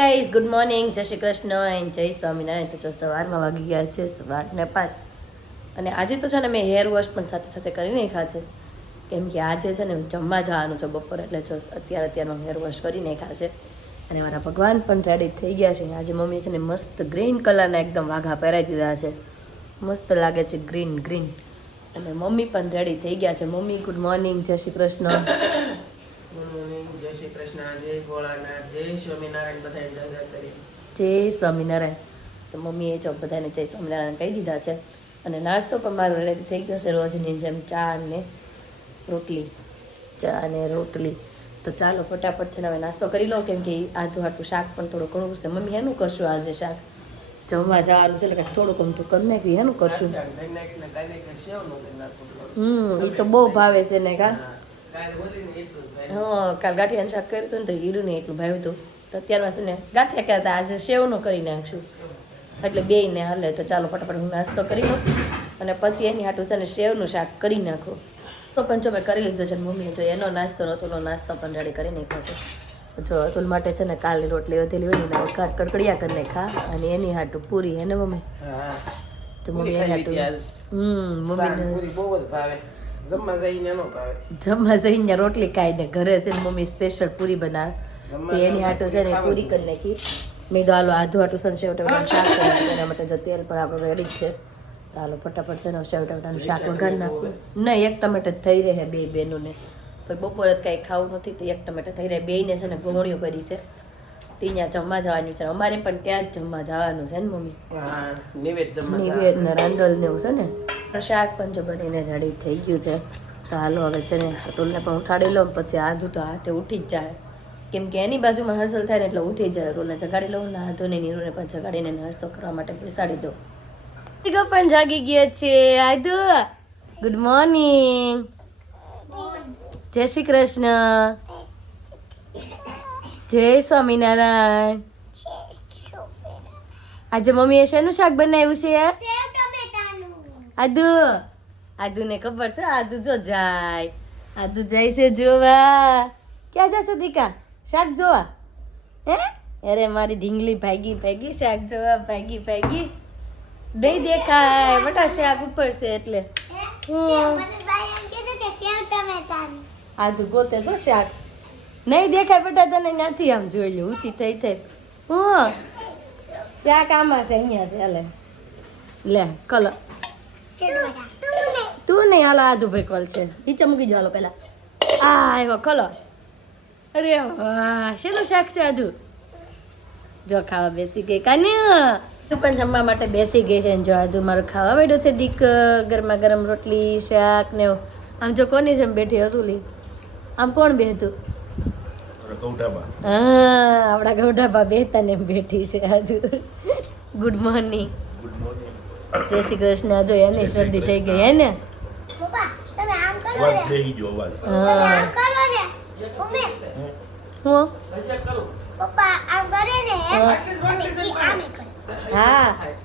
Guys good morning જય Shri Krishna and જય સ્વામિનારાયણ. તો જો સવારમાં વાગી ગયા છે, સવારને પાંચ. અને આજે તો છે ને મેં હેર વોશ પણ સાથે સાથે કરી નાખ્યા છે. કેમ કે આજે છે ને જમવા જવાનું છે બપોર, એટલે જો અત્યારે અત્યારનો હેર વોશ કરી નાખ્યા છે. અને મારા ભગવાન પણ રેડી થઈ ગયા છે. આજે મમ્મીએ છે ને મસ્ત ગ્રીન કલરના એકદમ વાઘા પહેરાવી દીધા છે. મસ્ત લાગે છે ગ્રીન ગ્રીન અને મમ્મી પણ રેડી થઈ ગયા છે. મમ્મી ગુડ મોર્નિંગ જય શ્રી કૃષ્ણ. Good morning. જય શ્રી કૃષ્ણ. જય ભોળાનાથ. જય સ્વામિનારાયણ. બધા જય જય કરી જય સ્વામિનારાયણ. તો મમ્મીએ ચોક બધાને જય સ્વામિનારાયણ કહી દીધા છે. અને નાસ્તો પણ મારો રેડી થઈ ગયો છે રોજની જેમ ચા અને રોટલી. ચા અને રોટલી. તો ચાલો ફટાફટ છે ને હવે નાસ્તો કરી લો. કેમ કે આધું આટલું શાક પણ થોડું ઘણું છે. મમ્મી એનું કરશું આજે શાક? જમવા જવાનું છે એટલે થોડુંક અમથું કરી નાખ્યું. એનું કરશું? હમ એ તો બહુ ભાવે છે ને કા? હા કાલ ગાંઠિયાનું શાક કર્યું હતું ને તો હીરું ને એટલું ભાવ્યું હતું. તો અત્યારમાં છે ને ગાંઠિયા કહેતા આજે સેવનું કરી નાખશું. એટલે બેયને હાલે. તો ચાલો ફટાફટ હું નાસ્તો કરી લઉં. અને પછી એની હાટું છે ને સેવનું શાક કરી નાખું. તો પણ જો મેં કરી લીધું છે ને મમ્મીએ જો એનો નાસ્તો એનો નાસ્તો પણ રેડી કરી નાખ્યો જો અતુલ માટે છે ને કાલની રોટલી વધેલી હોય ને એના કડકડિયા કરીને ખા અને એની હાટું પૂરી હે ને મમ્મી? તો મમ્મી એની હાટું હમ મમ્મીને બહુ જ ભાવે. જમવા જઈને નો ભાવે. જમવા જઈને રોટલી ખાઈને ઘરે છે મમ્મી સ્પેશિયલ પૂરી બનાવે. એની હાટું છે ને પૂરી કરી નાખી. મેં તો હાલો આધું આટું છે ને શાક. એના માટે જો તેલ પણ આપણે રેડી છે. તો હાલો ફટાફટ છે ને સેવ ટમેટાનું શાક વઘાર નાખવું નહીં એક ટમેટો જ થઈ રહે બે બહેનોને પછી બપોરે જ કાંઈ ખાવું નથી તો એક ટમેટો થઈ રહે. બેને છે ને ગોળીઓ કરી છે. ત્યાં જમવા જવાનું છે. અમારે પણ ત્યાં જ જમવા જવાનું છે ને મમ્મી. નિવેદ નિવેદ ને રાંધલ ને એવું છે ને. શાક પણ જો બનીને રેડી થઈ ગયું છે. તો હાલો હવે છે ને અતુલને પણ ઉઠાડી લઉં પછી આધુ તો હાથે ઉઠી જ જાય. કેમ કે એની બાજુમાં હસલ થાય ને એટલે ઉઠી જાય. અતુલને જગાડી લઉં ને આધુને નીરુને પણ જગાડીને નાસ્તો કરવા માટે બેસાડી દઉં. ટીકો પણ જાગી ગયા છે. આધુ ગુડ મોર્નિંગ જય શ્રી કૃષ્ણ. જય સ્વામિનારાયણ. આજે મમ્મીએ શેનું શાક બનાવ્યું છે? આદુ આદુ ને ખબર છે આદુ જો જાય આદુ જાય છે જોવા ક્યાં જશો દીકા શાક જોવા હે અરે મારી ઢીંગલી ભાગી ભાગી શાક જોવા ભાગી ભાગી નહીં દેખાય બટા શાક ઉપર છે એટલે. આદુ ગોતે છો શાક નહીં દેખાય બેટા તને નથી આમ જોઈ લે ઊંચી થઈ થઈ હા શાક આમાં છે અહીંયા છે લે લે કલર તું નહીં હાલો આધુ ભાઈ કોલ છે. નીચે મૂકી જો હાલો પેલા આ આવ્યો ખોલો અરે વાહ શેનું શાક છે આધુ જો ખાવા બેસી ગઈ. કાન્યા તું પણ જમવા માટે બેસી ગઈ છે જો આધુ મારું ખાવા માંડ્યું છે દીક ગરમા ગરમ રોટલી શાક ને આમ જો કોની જેમ બેઠી હતું લી? આમ કોણ બેહતું? હા આપણા ગૌઢાબા બેહતા ને બેઠી છે આધુ good morning good morning Jai Shri Krishna. જો એની શરદી થઈ ગઈ હે ને? હા? હું.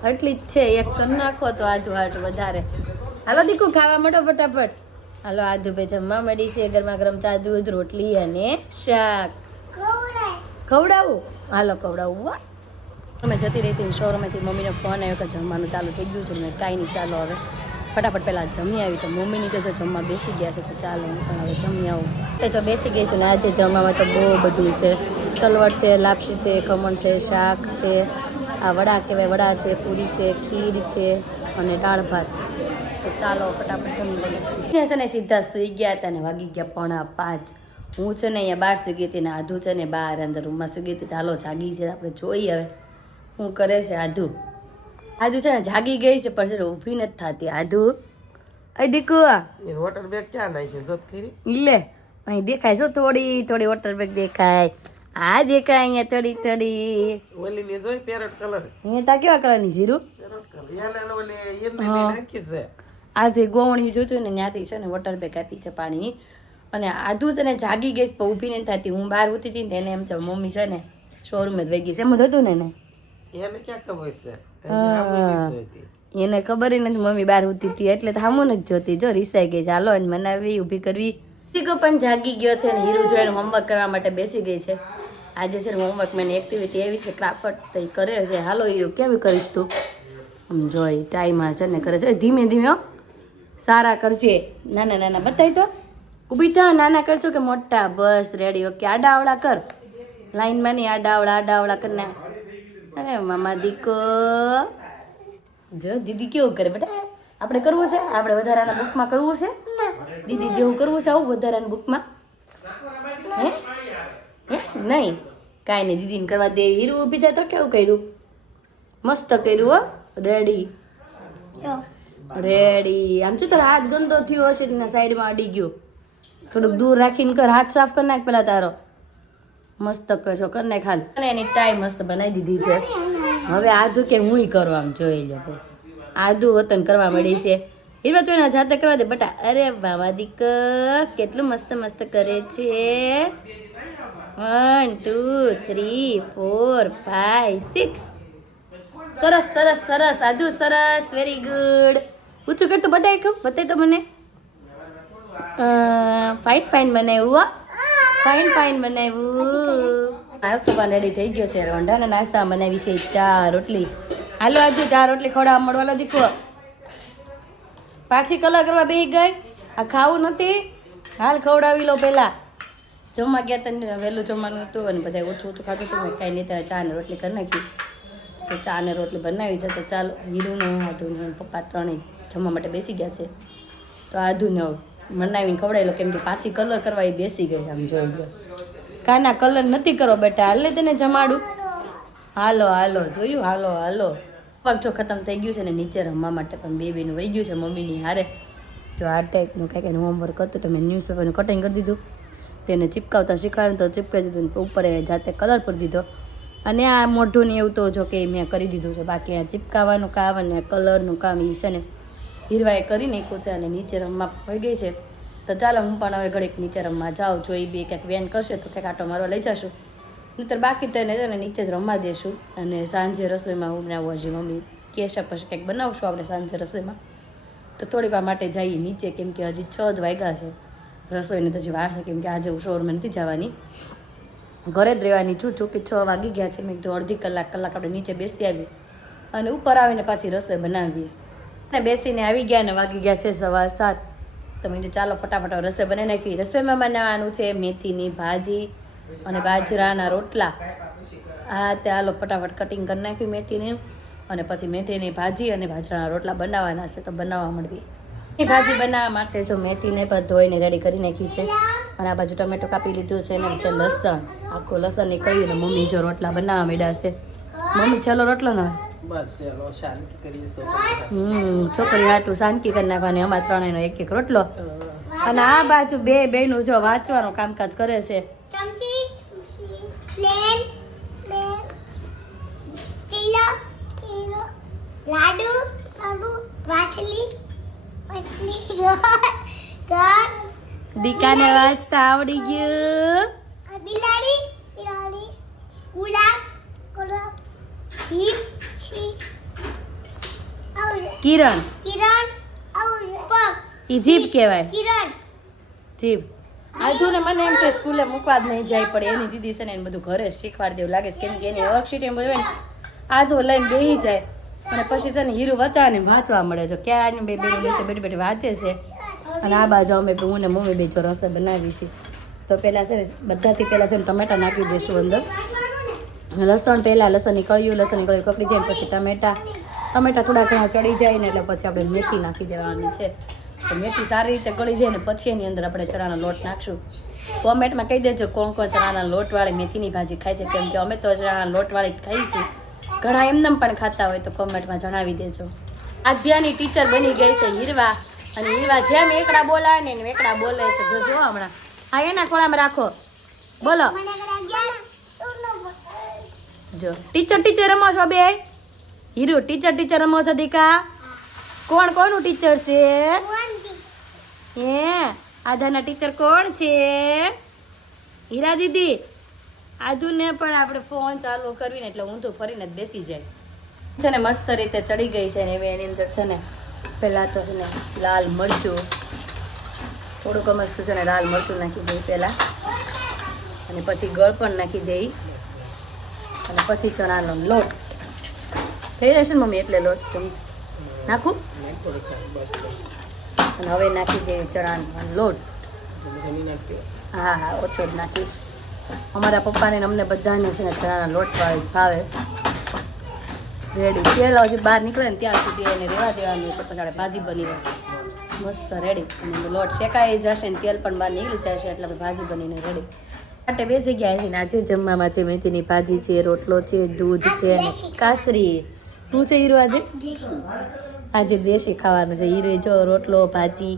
એટલી જ છે. એક કરી નાખો તો આજુ હાટ વધારે. હાલો દીકુ ખાવા માંડો ફટાફટ. હાલો આધુ ભાઈ જમવા મળી છે. ગરમા ગરમ ચા દૂધ રોટલી અને શાક. ખવડાવું? હાલો ખવડાવું વાહ અમે જતી રહી હતી શોરૂમેથી મમ્મીને ફોન આવ્યો કે જમવાનું ચાલુ થઈ ગયું છે મેં કાંઈ નહીં, ચાલો હવે. ફટાફટ પહેલાં જમી આવી તો મમ્મીની કે જો જમવા બેસી ગયા છે તો ચાલો, હું પણ હવે જમી આવું. એ જો બેસી ગઈ છું ને આજે જમવામાં તો બહુ બધું છે. તલવટ છે, લાપસી છે, ખમણ છે, શાક છે, આ વડા કહેવાય, વડા છે, પૂરી છે, ખીર છે અને દાળ ભાત. તો ચાલો ફટાફટ જમી લઈએ. છે ને સીધા સુઈ ગયા હતા ને વાગી ગયા પોણા પાંચ. હું છે ને અહીંયા બહાર સુગી હતી ને આધુ છે ને બહાર અંદર રૂમમાં સુગી હતી. તો હાલો, જાગી છે. આપણે જોઈએ હવે. શું કરે છે આધુ આધુ છે ને જાગી ગઈ છે પણ છે ઊભી નથી થતી. આધુ અહીં દીકુ વોટર બેગ ક્યાં નાખ્યું? જોત ખરી લે અહીં દેખાય છો થોડી થોડી વોટર બેગ દેખાય. આ દેખાય અહીંયા થોડી થોડી. ઓલી ની જોઈ પેરટ કલર અહીંયા તા કેવા કલરની જીરું? પેરોટ કલર યાને ઓલી હા. નાખી છે. આજે ગોવણી જોતું ને ત્યાંથી છે ને વોટર બેગ આપી છે પાણી અને આધુ છે ને જાગી ગઈ છે, પણ ઊભી નથી થતી. હું બહાર ઉતી હતી ને એને એમ છે મમ્મી છે ને શોરૂમે જ વહી ગઈ છે. એમ જ હતું ને એને. એને ક્યાં ખબર છે? એને ખબર નથી મમ્મી બહાર ઉતી હતી એટલે તો હામું જ જોતી. જો રીસાઈ ગઈ ચાલો અને મનાવી ઊભી કરવી. દીકો પણ જાગી ગયો છે અને હીરુ જોઈને હોમવર્ક કરવા માટે બેસી ગઈ છે. આજે છે હોમવર્ક મેં એક્ટિવિટી એવી છે ક્રાફટ તો એ કરે છે. હાલો હીરો કેવી કરીશ તું? આમ જોઈ ટાઈમ છે ને કરે છે. ધીમે ધીમે હો. સારા કરજે. નાના નાના બતાવી તો. ઊભી થા નાના કરજો કે મોટા. બસ રેડી ઓકે આડાવડા કર. લાઈનમાં નહીં આડાવડા આડાવડા કર અરે મામા દીકો. જો દીદી કેવું કરે બેટા? આપણે કરવું છે? આપણે વધારાના બુકમાં કરવું છે? દીદી જેવું કરવું છે આવું વધારાના બુકમાં હે? હે? નહીં. કાંઈ નહીં દીદીને કરવા દે. હીરું ઊભી થાય તો કેવું કર્યું? મસ્ત કર્યું હો. રેડી રેડી આમ શું તારો હાથ ગંદો થયો હશે ને સાઈડમાં અડી ગયો. થોડુંક દૂર રાખીને કર હાથ સાફ કરી નાખ પેલા તારો. મસ્ત કરશો, કર નાખ હાલ અને એની ટાઈ મસ્ત બનાવી દીધી છે. હવે આદુ કે હુંય કરવા આમ જોઈ લો ભાઈ. આદુ વતન કરવા મળી છે. હીરવા તું એના જાતે કરવા દે બટા. અરે બાબા દીક કેટલું મસ્ત મસ્ત કરે છે. One two three four five six સરસ સરસ સરસ. આદુ સરસ વેરી ગુડ ઊંચું કરતું બતાય કહું બતાય તો મને. ફાઇન ફાઇન બનાવ્યું, હો. ફાઇન ફાઇન બનાવ્યું. નાસ્તો પણ રેડી થઈ ગયો છે. રોંઢાના નાસ્તા બનાવી છે ચા રોટલી. હાલો આજે ચા રોટલી ખોડા મળવાલો દીકરો. પાછી કલર કરવા બેસી ગઈ. આ ખાવું નથી. હાલ ખવડાવી લો પહેલાં. જમવા ગયા તને વહેલું જમવાનું હતું અને બધા ઓછું ઓછું ખાતું હતું. કાંઈ નહીં ત્યારે ચા ને રોટલી કરી નાખી. તો ચા ને રોટલી બનાવી છે, તો ચાલો હીરુને આધુને, પપ્પા ત્રણેય જમવા માટે બેસી ગયા છે. તો આધુને હવે. બનાવીને ખવડાવેલો કેમ કે પાછી કલર કરવા એ બેસી ગઈ આમ જોઈ લો. કાના કલર નથી કરો બેટા, હાલે તેને જમાડું. હાલો હાલો, જોયું? હાલો હાલો. પગ જો ખતમ થઈ ગયું છે ને, નીચે રમવા માટે પણ બે બેનું વહી ગયું છે મમ્મીની હારે. જો આ ટાઈપનું કાંઈક એનું હોમવર્ક હતું તો મેં ન્યૂઝપેપરનું કટિંગ કરી દીધું. તેને ચિપકાવતા શીખવાડ્યું તો ચિપકાવી દીધું ઉપર જાતે કલર પર દીધો. અને આ મોઢું ને એવું તો જો કે મેં કરી દીધું છે, બાકી આ ચિપકાવાનું કામ અને કલરનું કામ એ છે ને હીરવાએ કરી નાખ્યું છે અને નીચે રમવા પડી ગઈ છે. તો ચાલો હું પણ હવે ઘડીક નીચે રમવા જાઉં. જો એ બે ક્યાંક વેન કરશે તો ક્યાંક આટો મારવા લઈ જશું. નહીતર બાકી તો એને છે નીચે જ રમવા દેશું. અને સાંજે રસોઈમાં હું બનાવું હજી મમ્મી કહેશે પછી કંઈક બનાવશું આપણે સાંજે રસોઈમાં. તો થોડી વાર માટે જઈએ નીચે, કેમ કે હજી છ જ વાગ્યા છે. રસોઈને તો હજી વાર છે, કેમ કે આજે હું શોરમાં નથી જવાની. ઘરે જ રહેવાની છું, જો કે છ વાગી ગયા છે. મેં કીધું અડધી કલાક કલાક આપણે નીચે બેસી આવી અને ઉપર આવીને પાછી રસોઈ બનાવીએ. અને બેસીને આવી ગયા ને વાગી ગયા છે સવા સાત. તો મેં કીધું, ચાલો, ફટાફટ રસોઈ બનાવી નાખી રસોઈમાં બનાવવાનું છે મેથીની ભાજી અને બાજરાના રોટલા. હા, તે હાલો, ફટાફટ કટિંગ કરી નાખ્યું મેથીની. અને પછી મેથીની ભાજી અને બાજરાના રોટલા બનાવવાના છે, તો બનાવવા મળવી એ ભાજી બનાવવા માટે જો મેથીને પણ ધોઈને રેડી કરી નાખી છે. અને આ બાજુ ટમેટો કાપી લીધું છે અને લસણ, આખું લસણ નીકળ્યું ને મમ્મી જો રોટલા બનાવવા માંડ્યા છે. મમ્મી ચાલો રોટલો ન બસ ચલો શાંતિ કરીએ હમ છોકરી હાટું શાંતિ કરી નાખવાની અમારા ત્રણેયનો એક એક રોટલો. અને આ બાજુ બે બેનું જો વાંચવાનું કામકાજ કરે છે. ચમચી plane plane kilo kilo laddu laddu વાચલી વાચલી ઘર ઘર. દીકાને વાંચતા આવડી ગયું. બિલાડી બિલાડી જીપ કિરણ. કિરણ ઈ જીભ કહેવાય. કિરણ. જીભ. આજુ ને મને એમ છે સ્કૂલે મૂકવા જ નહીં જાય પડે એની દીદી છે ને એને બધું ઘરે શીખવાડ દેવું લાગે કેમ કે એની વર્કશીટ એમ બધું ને આધો લઈને બેહી જાય અને પછી છે ને હીરું વચાને વાંચવા મળે. છે ક્યારે બે બેની નીચે બેઠી બેઠી વાંચે છે. અને આ બાજુ અમે હું ને મમ્મી બે જો રસ્તા બનાવીશું તો પહેલાં છે ને બધાથી પહેલાં છે ને ટમેટા નાખી દઈશું અંદર. લસણ પહેલાં લસણ નીકળ્યું લસણ નીકળ્યું કકડી જાય પછી ટમેટા ટમેટા થોડા ઘણા ચડી જાય ને એટલે પછી આપણે મેથી નાખી દેવાની છે. તો મેથી સારી રીતે ગળી જાય ને પછી એની અંદર આપણે ચણાનો લોટ નાખશું. કોમેન્ટમાં કહી દેજો કોણ કોણ ચણાના લોટવાળી મેથીની ભાજી ખાય છે. કેમ કે અમે તો ચણાના લોટવાળી જ ખાઈશું ઘણા એમનેમ પણ ખાતા હોય તો કોમેન્ટમાં જણાવી દેજો. આધ્યાની ટીચર બની ગઈ છે હીરવા. અને હીરવા જેમ એકડા બોલાવે ને એમ એકડા બોલે છે. જો જો હમણાં. હા એના ખોળામાં રાખો. બોલો. જો. ટીચર ટીચર રમો છો બે? હીરો ટીચર ટીચર રમો છો દીકા? કોણ કોનું ટીચર છે? હે? આધાના ટીચર કોણ છે? હીરા દીદી, આધુને પણ આપણે ફોન ચાલુ કરવીને એટલે ઊંધું ફરીને જ બેસી જાય. છે ને, મસ્ત રીતે ચડી ગઈ છે ને એની અંદર છે ને પહેલાં તો છે ને લાલ મરચું, થોડુંક મસ્ત છે ને લાલ મરચું નાખી દઈ પહેલાં અને પછી ગળ પણ નાખી દઈ. અને પછી ચણાનો લોટ. થઈ જશે ને મમ્મી, એટલે લોટ ચમ નાખું? અને હવે નાખી દે ચણાનો લોટ. હા હા, ઓછો જ નાખીશ. અમારા પપ્પાને અમને બધાને છે ને ચણાના લોટ ભાવે ભાવે. રેડી તેલ હજી બહાર નીકળે ને ત્યાં સુધી એને રેવા દેવાનું છે પછી ભાજી બની રહે. મસ્ત રેડી અને લોટ શેકાઈ જશે ને તેલ પણ બહાર નીકળી જશે, એટલે ભાજી બનીને રેડી માટે બેસી ગયા છે ને આજે જમવામાં છે મેથીની ભાજી છે, રોટલો છે, દૂધ છે કાસરી. શું છે હીરો આજે? આજે દેશી. ખાવાનું છે. હીરો જો રોટલો ભાજી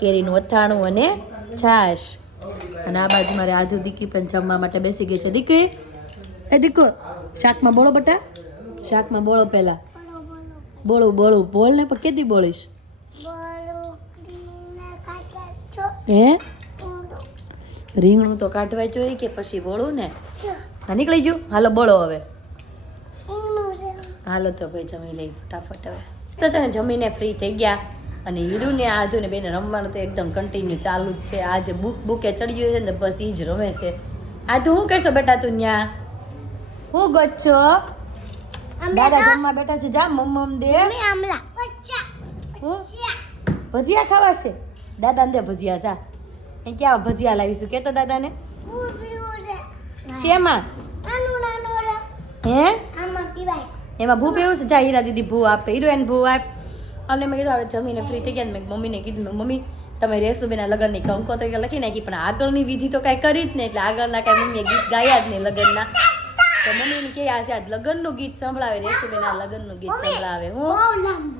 કેરીનું અથાણું અને છાશ. અને આ બાજુ મારે આધુ દીકી પણ જમવા માટે બેસી ગઈ છે. દીકરી? એ દીકો શાકમાં બોળો બટા? શાકમાં બોળો પહેલા. બોળું બોળું. બોલ ને પણ કેદી બોલીશ છો હે? રીંગણું તો કાઢવા જોઈએ કે પછી બોળું ને? હા નીકળી ગયું. હાલો બોળો હવે. હાલો તો ભાઈ જમી લઈ ફટાફટ હવે. તો છે ને જમીને ફ્રી થઈ ગયા અને હીરું ને આધુ ને બેને રમવાનું તો એકદમ કન્ટિન્યુ ચાલુ જ છે. આજે બુક બુકે ચડ્યું છે ને બસ એ જ રમે છે. આધુ શું કહેશો બેટા તું ન્યા? હું ગચ્છો? દાદા જમવા બેઠા છે. જા મમ્મ દે. ભજીયા ખાવા છે? દાદા દે ભજીયા જા. એ ક્યાં ભજીયા લાવીશું? કેતો દાદાને? શેમાં? હે? આમાં પીવાય. એમાં ભૂ પીવું છે? જા હીરા દીદી ભૂ આપે. હિરોઈન એને ભૂ આપ. અને મેં કીધું આપણે જમીને ફ્રી થઈ ગયા ને મેં મમ્મીને કીધું મમ્મી તમે રેસુબેના લગ્નની કંકોત્રી લખી નાખી પણ આગળની વિધિ તો કાંઈ કરી જ નહીં એટલે આગળના કાંઈ મમ્મીએ ગીત ગાયા જ નહીં લગ્નના. તો મમ્મીને કે આજે આજ લગ્નનું ગીત સંભળાવે રેસુબેના લગ્નનું ગીત સંભળાવે. હું બહુ લાંબુ.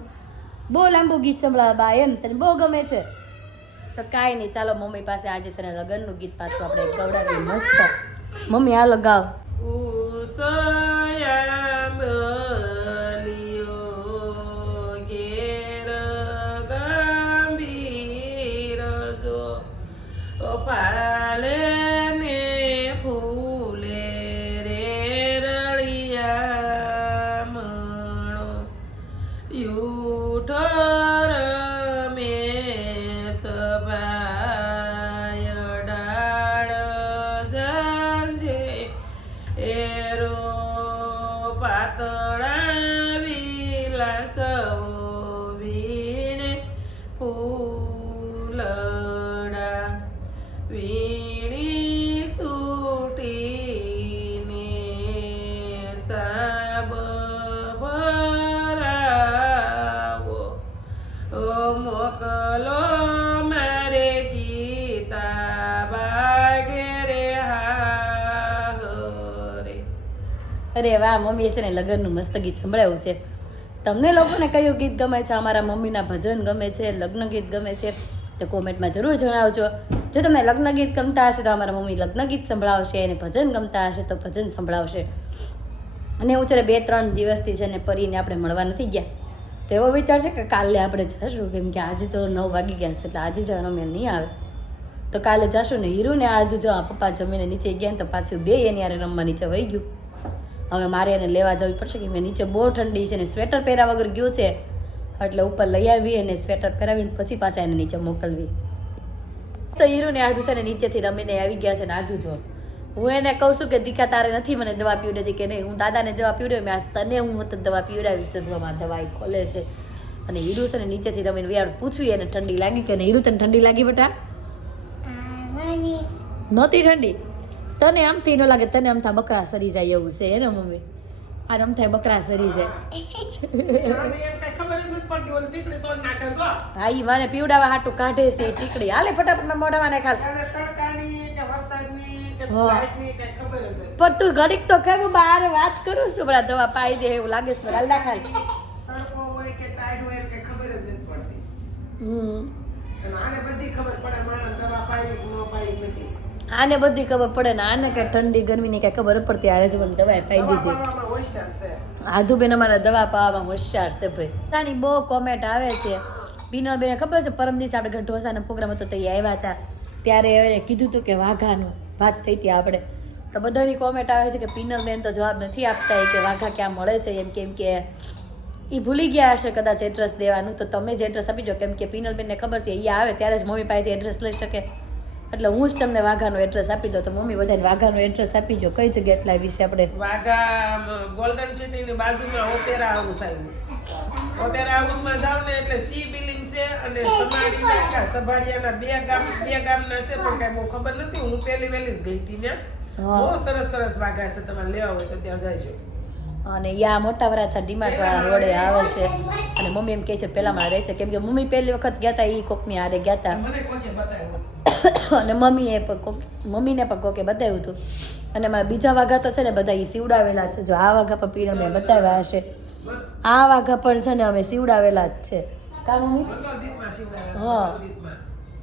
બહુ લાંબુ ગીત સંભળાવે બા એમ તને બહુ ગમે છે? તો કાંઈ નહીં ચાલો મમ્મી પાસે આજે છે ને લગ્નનું ગીત પાછું આપણે ગવડાવીએ મસ્ત. મમ્મી આ લગાવ. અરે વાહ, મમ્મીએ છે ને લગ્નનું મસ્ત ગીત સંભળાવ્યું છે. તમને લોકોને કયું ગીત ગમે છે? અમારા મમ્મીના ભજન ગમે છે, લગ્ન ગીત ગમે છે, તો કોમેન્ટમાં જરૂર જણાવજો. જો તમને લગ્ન ગીત ગમતા હશે, તો અમારા મમ્મી લગ્ન ગીત સંભળાવશે અને ભજન ગમતા હશે, તો ભજન સંભળાવશે. અને હું છે બે ત્રણ દિવસથી છે ને પરીને આપણે મળવા નથી ગયા. તો એવો વિચાર છે કે કાલે આપણે જશું, કેમ કે આજે તો નવ વાગી ગયા છે, એટલે આજે જવાનો મેં નહીં આવે. તો કાલે જશું ને હીરુને, આજે જો પપ્પા જમીને નીચે ગયા ને, તો પાછું બે એની યારે રમવા નીચે વહી ગયું. હવે મારે એને લેવા જવી પડશે કે મેં નીચે બહુ ઠંડી છે ને સ્વેટર પહેર્યા વગર ગયું છે. એટલે ઉપર લઈ આવી અને સ્વેટર પહેરાવીને પછી પાછા એને નીચે મોકલવી. તો હીરુને આધુ છે ને નીચેથી રમીને આવી ગયા છે ને આધુ જો. હું એને કહું છું કે દીકા તારે નથી મને દવા પીવડાવી કે નહીં? હું દાદાને દવા પીવડાવી મેં આજ તને હું હોત દવા પીવડાવીશ તો તું દવા ખોલે છે. અને હીરું છે ને નીચેથી રમીને વ્યાર પૂછવી એને ઠંડી લાગી કે હીરુ તને ઠંડી લાગી બેટા? નહોતી ઠંડી? તને આમથી ન લાગે તને આમ થાય બકરા સરી જાય એવું છે એને ને મમ્મી? આ આમ થાય બકરા સરી જાય. હા ઈ મને પીવડાવા હાટું કાઢે છે એ ટીકડી. હાલે ફટાફટમાં મોઢામાં નાખાલ પણ તું ઘડીક તો કરું બહાર વાત કરું છું બરા દવા પાઈ દે એવું લાગે છે હાલ નાખાલ હમ. આને બધી ખબર પડે માણસ દવા પાઈ ન પાઈ નથી આને બધી ખબર પડે ને આને કઈ ઠંડી ગરમીની કઈ ખબર પડતી આને જ મને દવા ખાઈ દીધી આધુબેન અમારા દવા પાવામાં હોશિયાર છે ભાઈ. તાની બહુ કોમેન્ટ આવે છે. બિનરબેને ખબર છે પરમ દિવસે આપણે ઘર ઢોસાનો પ્રોગ્રામ હતો તો એ આવ્યા હતા. ત્યારે એ કીધું હતું કે વાઘાનું વાત થઈ હતી આપણે. તો બધાની કોમેન્ટ આવે છે કે પિનલબેન તો જવાબ નથી આપતા કે વાઘા ક્યાં મળે છે એમ કેમ કે એ ભૂલી ગયા હશે કદાચ એડ્રેસ દેવાનું. તો તમે જ એડ્રેસ આપી દો કેમ કે પિનલબેનને ખબર છે એ આવે ત્યારે જ મમ્મી પાસેથી એડ્રેસ લઈ શકે. એટલે હું જ તમને વાઘાનું એડ્રેસ આપી દઉં તો મમ્મી બધાને વાઘાનો એડ્રેસ આપી દો કઈ જગ્યા એટલા વિશે આપણે? વાઘા ગોલ્ડન સિટીની બાજુમાં ઓપેરા હાઉસ આવ્યું ઓપેરા હાઉસમાં જાવ ને એટલે સી બિલ્ડિંગ છે અને સમાડી નાખ્યા સભાડિયાના બે ગામ બે ગામના છે પણ કાંઈ બહુ ખબર નથી. હું પહેલી વહેલી જ ગઈ હતી ત્યાં. બહુ સરસ સરસ વાઘા છે તમારે લેવા હોય તો ત્યાં જાયજો અને યા મોટા વરાછા ડીમાર્ટ વાળા રોડે આવે છે. અને મમ્મી એમ કહે છે પહેલાં મારે રહે છે કેમ કે મમ્મી પહેલી વખત ગયા હતા એ કોકની હારે ગયા હતા. અને મમ્મીએ પણ કોક મમ્મીને પણ કોકે બતાવ્યું હતું. અને મારા બીજા વાઘા તો છે ને બધા એ સીવડાવેલા છે. જો આ વાઘા પણ પીડા મેં બતાવ્યા હશે. આ વાઘા પણ છે ને અમે સીવડાવેલા જ છે. કા મમ્મી? હા.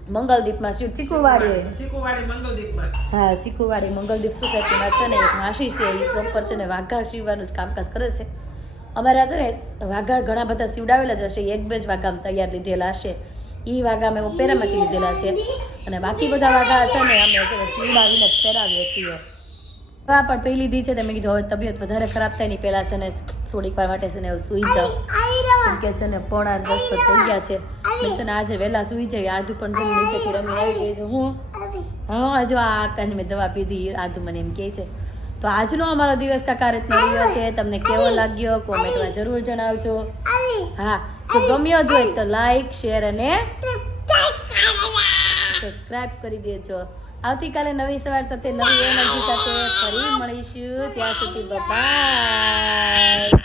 મંગલદીપમાં. શું? ચીકુવાડી. ચીકુવાડી મંગલદીપમાં. હા ચીકુવાડી મંગલદીપ સોસાયટીમાં છે ને એક માસી છે એ પ્રોપર છે ને વાઘા સીવવાનું જ કામકાજ કરે છે. અમારા છે ને વાઘા ઘણા બધા સીવડાવેલા જ હશે એક બે જ વાઘા તૈયાર લીધેલા હશે. એ વાઘા અમે ઓપેરામાંથી લીધેલા છે. અને બાકી બધા વાઘા છે ને અમે છે ને સીવડાવીને જ પહેરાવીએ છીએ. આ પણ પહેલી દી છે ને મેં કીધું હવે તબિયત વધારે ખરાબ થાય ને પહેલાં છે ને થોડીક વાર માટે છે ને સૂઈ જાઓ કેમ કે છે ને પોણા દસ પર થઈ ગયા છે. છે ને આજે વહેલા સૂઈ જાય આધુ પણ છે નીચેથી રમી આવી ગઈ છે. હું? હા જો આ કાને મેં દવા પીધી આધુ મને એમ કહે છે. તો આજનો અમારો દિવસ કાકા રીતનો રહ્યો છે. તમને કેવો લાગ્યો? કોમેન્ટમાં જરૂર જણાવજો. હા જો ગમ્યો જ હોય તો લાઈક શેર અને સબસ્ક્રાઇબ કરી દેજો. આવતીકાલે નવી સવાર સાથે નવી એનર્જી સાથે ફરી મળીશું. ત્યાં સુધી બાય